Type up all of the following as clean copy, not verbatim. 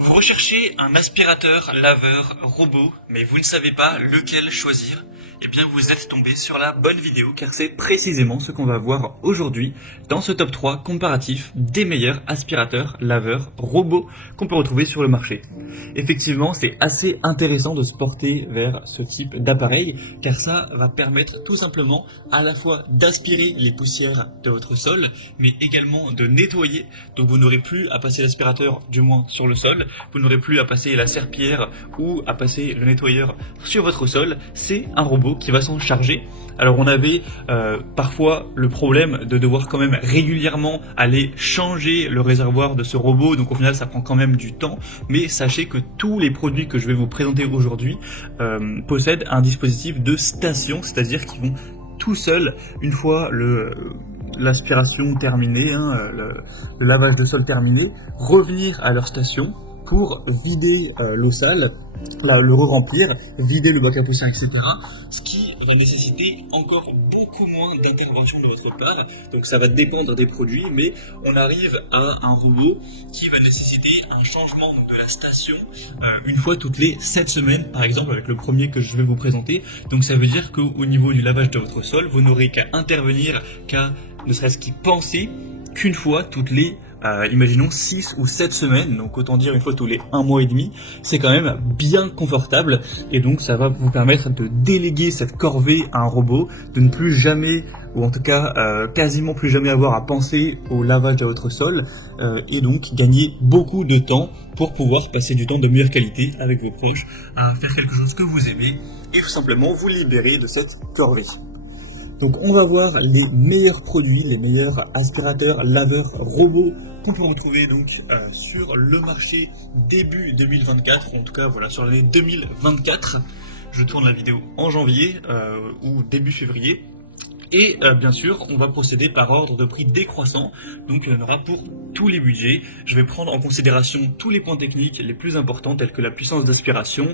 Vous recherchez un aspirateur laveur robot, mais vous ne savez pas lequel choisir? Eh bien, vous êtes tombé sur la bonne vidéo, car c'est précisément ce qu'on va voir aujourd'hui dans ce top 3 comparatif des meilleurs aspirateurs laveurs robots qu'on peut retrouver sur le marché. Effectivement, c'est assez intéressant de se porter vers ce type d'appareil, car ça va permettre tout simplement à la fois d'aspirer les poussières de votre sol, mais également de nettoyer. Donc vous n'aurez plus à passer l'aspirateur, du moins sur le sol, vous n'aurez plus à passer la serpillière ou à passer le nettoyeur sur votre sol, c'est un robot qui va s'en charger. Alors on avait parfois le problème de devoir quand même régulièrement aller changer le réservoir de ce robot, donc au final ça prend quand même du temps, mais sachez que tous les produits que je vais vous présenter aujourd'hui possèdent un dispositif de station, c'est-à-dire qu'ils vont tout seuls, une fois l'aspiration terminée, le lavage de sol terminé, revenir à leur station pour vider l'eau sale, le re-remplir, vider le bac à poussière, etc. Ce qui va nécessiter encore beaucoup moins d'intervention de votre part. Donc ça va dépendre des produits, mais on arrive à un robot qui va nécessiter un changement de la station une fois toutes les 7 semaines, par exemple avec le premier que je vais vous présenter. Donc ça veut dire qu'au niveau du lavage de votre sol, vous n'aurez qu'à intervenir, qu'à ne serait-ce qu'y penser qu'une fois toutes les imaginons 6 ou 7 semaines, donc autant dire une fois tous les 1 mois et demi, c'est quand même bien confortable, et donc ça va vous permettre de déléguer cette corvée à un robot, de ne plus jamais, ou en tout cas quasiment plus jamais avoir à penser au lavage de votre sol, et donc gagner beaucoup de temps pour pouvoir passer du temps de meilleure qualité avec vos proches, à faire quelque chose que vous aimez, et tout simplement vous libérer de cette corvée. Donc on va voir les meilleurs produits, les meilleurs aspirateurs, laveurs, robots qu'on peut retrouver donc sur le marché début 2024, en tout cas voilà sur l'année 2024. Je tourne la vidéo en janvier ou début février. Et bien sûr, on va procéder par ordre de prix décroissant, donc il y en aura pour tous les budgets. Je vais prendre en considération tous les points techniques les plus importants, tels que la puissance d'aspiration,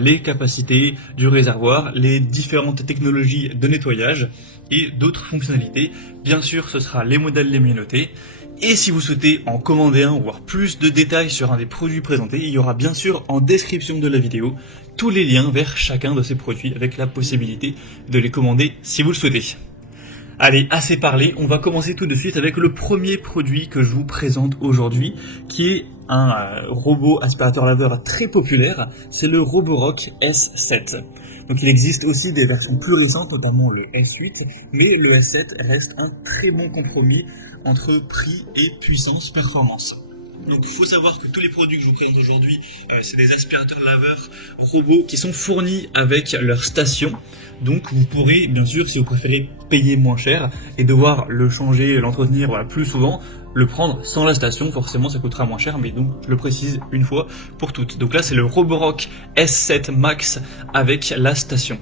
les capacités du réservoir, les différentes technologies de nettoyage et d'autres fonctionnalités. Bien sûr, ce sera les modèles les mieux notés. Et si vous souhaitez en commander un ou voir plus de détails sur un des produits présentés, il y aura bien sûr en description de la vidéo tous les liens vers chacun de ces produits avec la possibilité de les commander si vous le souhaitez. Allez, assez parlé, on va commencer tout de suite avec le premier produit que je vous présente aujourd'hui, qui est un robot aspirateur laveur très populaire, c'est le Roborock S7. Donc il existe aussi des versions plus récentes, notamment le S8, mais le S7 reste un très bon compromis entre prix et puissance performance. Donc il faut savoir que tous les produits que je vous présente aujourd'hui, c'est des aspirateurs laveurs robots qui sont fournis avec leur station. Donc vous pourrez, bien sûr, si vous préférez payer moins cher et devoir le changer, l'entretenir plus souvent, le prendre sans la station, forcément ça coûtera moins cher, mais donc je le précise une fois pour toutes. Donc là c'est le Roborock S7 Max avec la station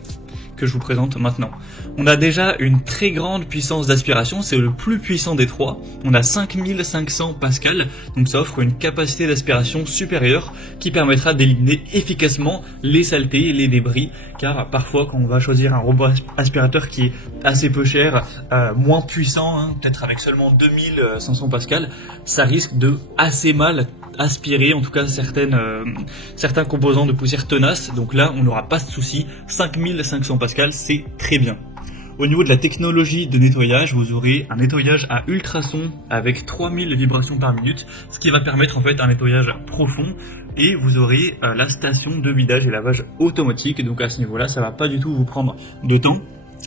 que je vous présente maintenant. On a déjà une très grande puissance d'aspiration, c'est le plus puissant des trois. On a 5500 pascal, donc ça offre une capacité d'aspiration supérieure qui permettra d'éliminer efficacement les saletés et les débris, car parfois quand on va choisir un robot aspirateur qui est assez peu cher, moins puissant, peut-être avec seulement 2500 pascal, ça risque de assez mal aspirer, en tout cas certains composants de poussière tenace. Donc là on n'aura pas de souci, 5500 pascal c'est très bien. Au niveau de la technologie de nettoyage, vous aurez un nettoyage à ultrasons avec 3000 vibrations par minute, ce qui va permettre en fait un nettoyage profond, et vous aurez la station de vidage et lavage automatique, donc à ce niveau là ça va pas du tout vous prendre de temps.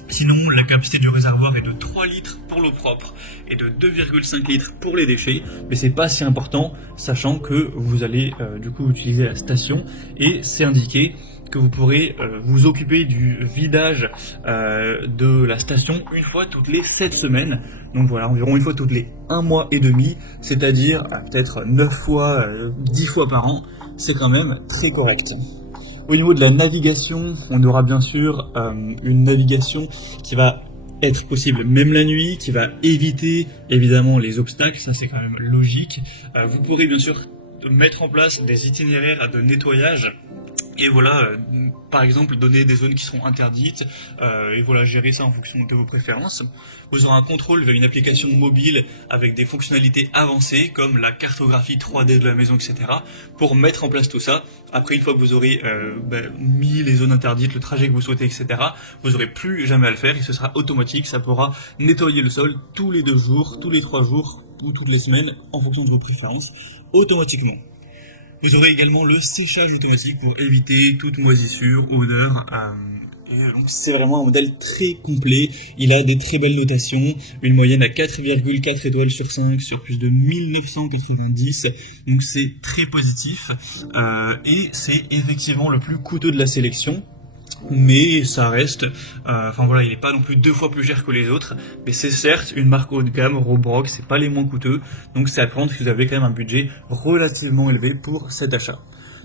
Sinon, la capacité du réservoir est de 3 litres pour l'eau propre et de 2,5 litres pour les déchets, mais c'est pas si important, sachant que vous allez du coup utiliser la station, et c'est indiqué que vous pourrez vous occuper du vidage de la station une fois toutes les 7 semaines. Donc voilà, environ une fois toutes les 1 mois et demi, c'est-à-dire peut-être 9 fois, 10 fois par an, c'est quand même très correct. Au niveau de la navigation, on aura bien sûr une navigation qui va être possible même la nuit, qui va éviter évidemment les obstacles, ça c'est quand même logique. Vous pourrez bien sûr mettre en place des itinéraires de nettoyage Et voilà, par exemple, donner des zones qui seront interdites, et voilà, gérer ça en fonction de vos préférences. Vous aurez un contrôle via une application mobile avec des fonctionnalités avancées, comme la cartographie 3D de la maison, etc., pour mettre en place tout ça. Après, une fois que vous aurez mis les zones interdites, le trajet que vous souhaitez, etc., vous n'aurez plus jamais à le faire, et ce sera automatique, ça pourra nettoyer le sol tous les 2 jours, tous les 3 jours, ou toutes les semaines, en fonction de vos préférences, automatiquement. Vous aurez également le séchage automatique pour éviter toute moisissure, odeur. Et donc c'est vraiment un modèle très complet. Il a des très belles notations, une moyenne à 4,4 étoiles sur 5 sur plus de 1990. Donc c'est très positif. Et c'est effectivement le plus coûteux de la sélection. Mais ça reste, enfin voilà, il n'est pas non plus 2 fois plus cher que les autres, mais c'est certes une marque haut de gamme, Roborock, c'est pas les moins coûteux, donc c'est à prendre si vous avez quand même un budget relativement élevé pour cet achat.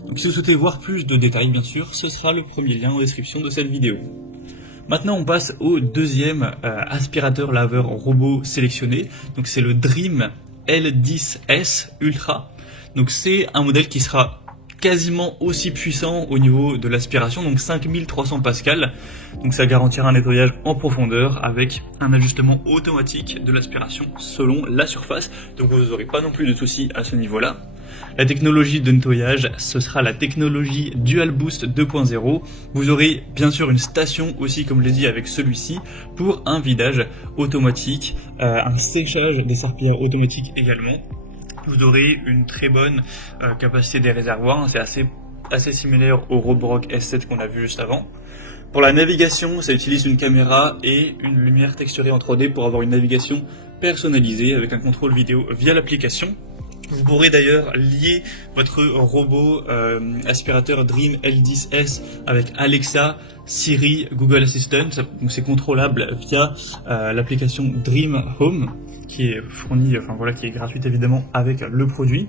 Donc si vous souhaitez voir plus de détails, bien sûr, ce sera le premier lien en description de cette vidéo. Maintenant on passe au deuxième aspirateur laveur robot sélectionné, donc c'est le Dream L10S Ultra. Donc c'est un modèle qui sera quasiment aussi puissant au niveau de l'aspiration, donc 5300 pascal, donc ça garantira un nettoyage en profondeur avec un ajustement automatique de l'aspiration selon la surface, donc vous n'aurez pas non plus de soucis à ce niveau-là. La technologie de nettoyage, ce sera la technologie Dual Boost 2.0. Vous aurez bien sûr une station aussi, comme je l'ai dit, avec celui-ci, pour un vidage automatique, un séchage des serpillères automatique également. Vous aurez une très bonne capacité des réservoirs, c'est assez similaire au Roborock S7 qu'on a vu juste avant. Pour la navigation, ça utilise une caméra et une lumière texturée en 3D pour avoir une navigation personnalisée avec un contrôle vidéo via l'application. Vous pourrez d'ailleurs lier votre robot aspirateur Dream L10S avec Alexa, Siri, Google Assistant, donc c'est contrôlable via l'application Dream Home, qui est fournie, enfin voilà, qui est gratuite évidemment avec le produit.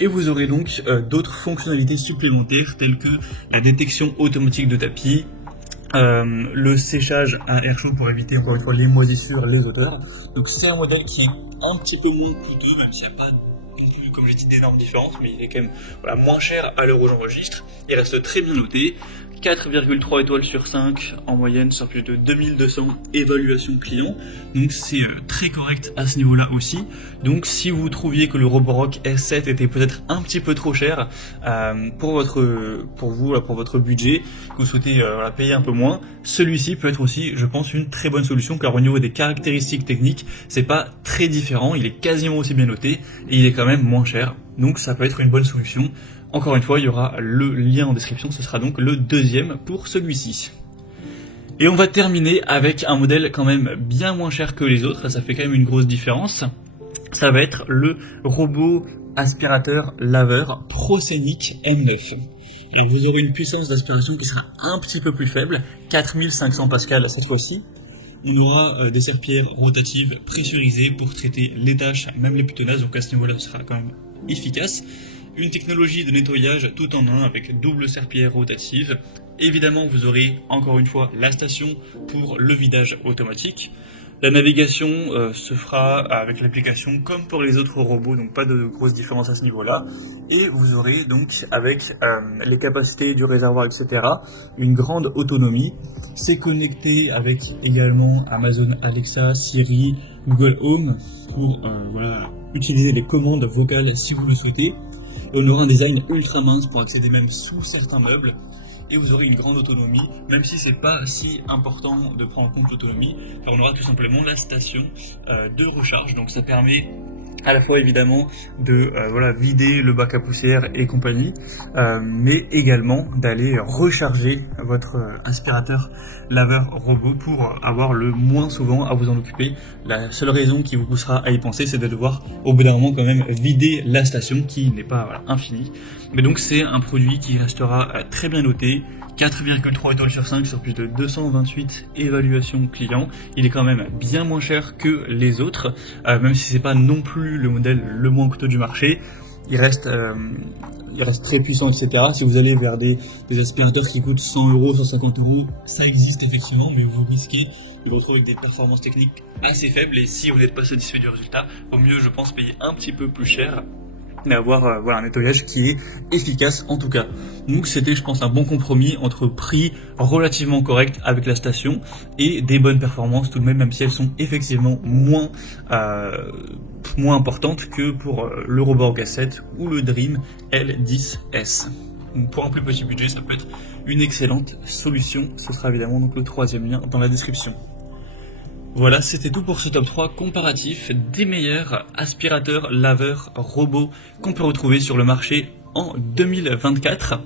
Et vous aurez donc d'autres fonctionnalités supplémentaires telles que la détection automatique de tapis, le séchage à air chaud pour éviter encore une fois les moisissures, les odeurs. Donc c'est un modèle qui est un petit peu moins coûteux, même s'il n'y a pas non plus, comme j'ai dit, d'énormes différences, mais il est quand même voilà, moins cher à l'heure où j'enregistre. Il reste très bien noté, 4,3 étoiles sur 5 en moyenne sur plus de 2200 évaluations clients, donc c'est très correct à ce niveau là aussi. Donc si vous trouviez que le Roborock S7 était peut-être un petit peu trop cher pour votre budget, que vous souhaitez payer un peu moins, celui-ci peut être aussi, je pense, une très bonne solution, car au niveau des caractéristiques techniques c'est pas très différent, il est quasiment aussi bien noté et il est quand même moins cher, donc ça peut être une bonne solution. Encore une fois, il y aura le lien en description, ce sera donc le deuxième pour celui-ci. Et on va terminer avec un modèle quand même bien moins cher que les autres, ça fait quand même une grosse différence. Ça va être le robot aspirateur laveur ProScenic M9. Alors vous aurez une puissance d'aspiration qui sera un petit peu plus faible, 4500 pascal cette fois-ci. On aura des serpillères rotatives pressurisées pour traiter les tâches, même les plus tenaces, donc à ce niveau-là ce sera quand même efficace. Une technologie de nettoyage tout en un avec double serpillière rotative. Évidemment, vous aurez encore une fois la station pour le vidage automatique. La navigation se fera avec l'application comme pour les autres robots, donc pas de grosses différences à ce niveau-là. Et vous aurez donc avec les capacités du réservoir, etc., une grande autonomie. C'est connecté avec également Amazon Alexa, Siri, Google Home pour utiliser les commandes vocales si vous le souhaitez. Et on aura un design ultra mince pour accéder même sous certains meubles. Et vous aurez une grande autonomie, même si c'est pas si important de prendre en compte l'autonomie, car on aura tout simplement la station de recharge, donc ça permet à la fois évidemment de vider le bac à poussière et compagnie, mais également d'aller recharger votre aspirateur laveur robot pour avoir le moins souvent à vous en occuper. La seule raison qui vous poussera à y penser, c'est de devoir au bout d'un moment quand même vider la station qui n'est pas infinie. Mais donc c'est un produit qui restera très bien noté, 4,3 étoiles sur 5 sur plus de 228 évaluations clients. Il est quand même bien moins cher que les autres, même si c'est pas non plus le modèle le moins coûteux du marché. Il reste très puissant, etc. Si vous allez vers des aspirateurs qui coûtent 100 euros, 150 euros, ça existe effectivement, mais vous risquez de vous retrouver avec des performances techniques assez faibles. Et si vous n'êtes pas satisfait du résultat, vaut mieux, je pense, payer un petit peu plus cher. mais avoir voilà, un nettoyage qui est efficace en tout cas. Donc c'était, je pense, un bon compromis entre prix relativement correct avec la station et des bonnes performances tout de même si elles sont effectivement moins importantes que pour le Roborock A7 ou le Dream L10S. Donc pour un plus petit budget, ça peut être une excellente solution. Ce sera évidemment donc le troisième lien dans la description. Voilà, c'était tout pour ce top 3 comparatif des meilleurs aspirateurs laveurs robots qu'on peut retrouver sur le marché en 2024.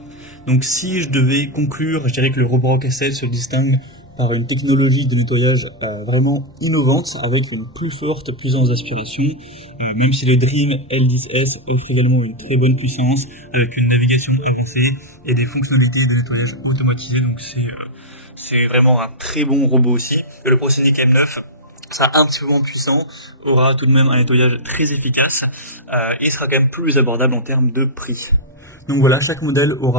Donc si je devais conclure, je dirais que le Roborock A7 se distingue par une technologie de nettoyage vraiment innovante, avec une plus forte puissance d'aspiration, même si le Dream L10S offre également une très bonne puissance, avec une navigation avancée et des fonctionnalités de nettoyage automatisé, donc c'est vraiment un très bon robot aussi. Le Procenic M9 sera un petit peu moins puissant, aura tout de même un nettoyage très efficace et sera quand même plus abordable en termes de prix. Donc voilà, chaque modèle aura